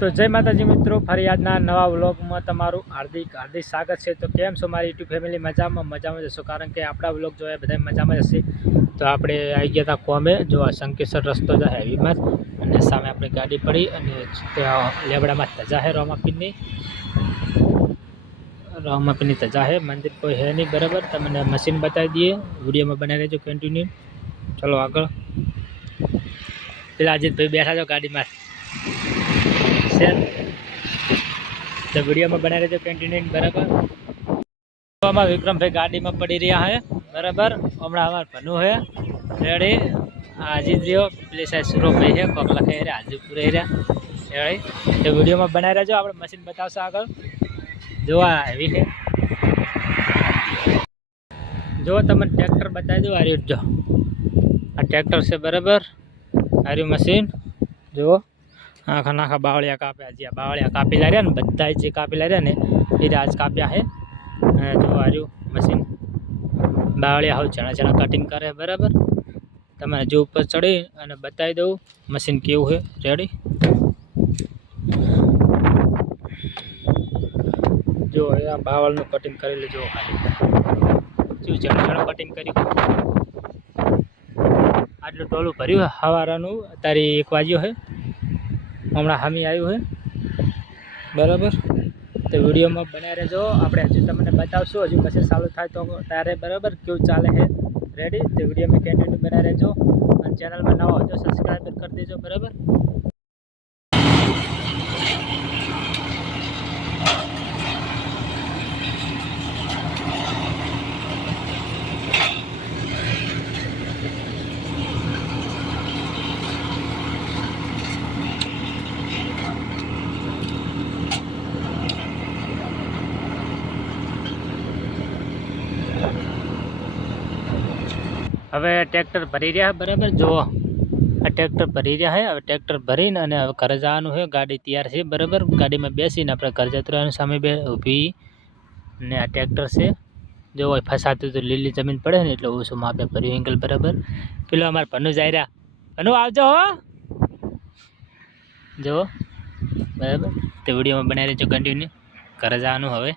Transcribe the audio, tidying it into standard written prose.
તો જય માતાજી મિત્રો, ફરી આજના નવા વ્લોગમાં તમારું હાર્દિક સ્વાગત છે। તો કેમ છો મારી યુટ્યુબ ફેમિલી? મજામાં જશો, કારણ કે આપણા વ્લોગ જોયા બધા મજામાં જશે। તો આપણે આવી ગયા હતા કોમે, જો આ શંકેશ્વર રસ્તો જાય હેવીમાં, અને સામે આપણી ગાડી પડી, અને ત્યાં લેબડામાં ધજા છે રોમાપીરની ધજા છે। મંદિર કોઈ है नहीं, બરાબર। તમને મશીન બતાવી દઈએ, વિડીયોમાં બનાવી રહેજો કન્ટિન્યુ। ચલો આગળ। પેલા અજીતભાઈ બેઠા છો ગાડીમાં, तो वीडियो में बना रहे कंटिन्यू, बराबर। तो हमारे विक्रम भाई गाड़ी में पड़ी रहा है, बराबर। हमारा हमारे पन्नू है रेडी, अजीत रियो प्लेस है सुरो भाई है कोक लखे है हाजिर पूरे है रेडी। तो वीडियो में बना रहे आप मशीन बताओ आगे जो हैवी है, जो तब ट्रेक्टर बताई दो। आ रही जो आ ट्रेक्टर से, बराबर। आ रही मशीन जो आखा नाखा बावलिया काप्या, जी बावलिया कापी ला रहा ने, बधा जे कापी ला रहा ने ये आज काप्या है। जो आ रही मशीन बावलिया हाउ चना चना कटिंग करे, बराबर। तमारे जो ऊपर चढ़ी अने बताई दो मशीन केवुं है रेडी। जो आ बावलनु कटिंग करी लेजो, खाली जो चना चना कटिंग करी आटलू टोलू भर्यु हवारानु। अत्यारे 1 वाग्यो है, हमें हमी आयु है, बराबर। तो वीडियो में बना रहो, आपणे हजू तमने बतावशुं हजू मशीन चालू थाय तो तारे, बराबर, केवुं चाले है रेडी। तो वीडियो में कंटिन्यू बना रहो, और चैनल में नवा हो तो सब्सक्राइब कर दीजो, बराबर। હવે ટ્રેક્ટર ભરી રહ્યા, બરાબર। જો આ ટ્રેક્ટર ભરી રહ્યા है, હવે ટ્રેક્ટર ભરીને અને હવે ઘરે જવાનું છે। ગાડી તૈયાર છે, બરાબર। ગાડીમાં બેસીને આપણે ઘર જતું રહેવાનું। સામે બે ઊભી ને આ ટ્રેક્ટર છે, જો ફસાતું તો લીલી જમીન પડે ને એટલે ઓછું માપે ભર્યું એંગલ, બરાબર। પેલો અમારે ભનુ જાય રહ્યા, ભનુ આવજો હો, જો, બરાબર। તો વિડીયોમાં બનાવી રહેજો કન્ટિન્યુ। ઘરે જવાનું હવે।